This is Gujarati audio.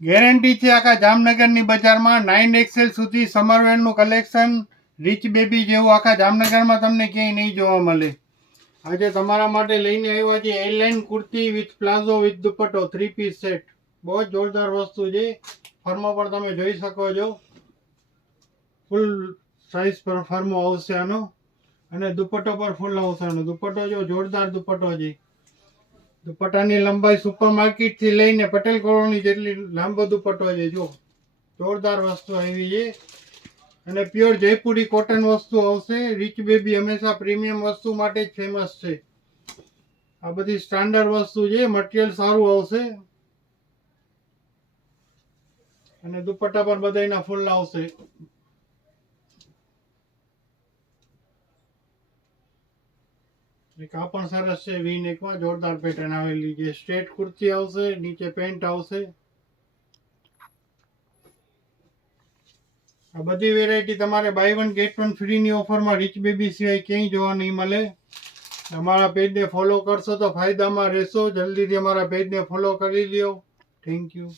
ગેરંટી છે આખા જામનગરની બજારમાં 9XL સુધી સમરવેરનું કલેક્શન રીચ બેબી જેવું આખા જામનગરમાં તમને ક્યાંય નહીં જોવા મળે. આજે તમારા માટે લઈને આવ્યા છે A line kurti with palazzo with dupatta 3 piece set. બહુ જ જોરદાર વસ્તુ છે. ફર્મો પણ તમે જોઈ શકો છો, ફૂલ સાઇઝ પર ફર્મો આવશે આનો, અને દુપટ્ટો પર ફૂલ આવશે આનો. દુપટ્ટો જો જોરદાર દુપટ્ટો છે. દુપટ્ટાની લંબાઈ સુપર માર્કેટ થી લઈને પટેલ કોલોની જેટલી લાંબો દુપટ્ટો છે. જો જોરદાર વસ્તુ આવી છે, અને પ્યોર જયપુરી કોટન વસ્તુ આવશે. રીચ બેબી હંમેશા પ્રીમિયમ વસ્તુ માટે જ ફેમસ છે. આ બધી સ્ટાન્ડર્ડ વસ્તુ છે, મટીરિયલ સારું આવશે, અને દુપટ્ટા પર બધાયના ફૂલ આવશે. એક આ પણ સરસ છે, વી નેકમાં જોરદાર પેટર્ન આવેલી છે. સ્ટ્રેટ કુર્તી આવશે, નીચે પેન્ટ આવશે. આ બધી વેરાયટી તમારે બાય 1 ગેટ 1 ફ્રીની ઓફરમાં રીચ બેબી સિવાય ક્યાંય જોવા નહીં મળે. અમારા પેજને ફોલો કરશો તો ફાયદામાં રહેશો. જલ્દીથી અમારા પેજને ફોલો કરી લ્યો. Thank you.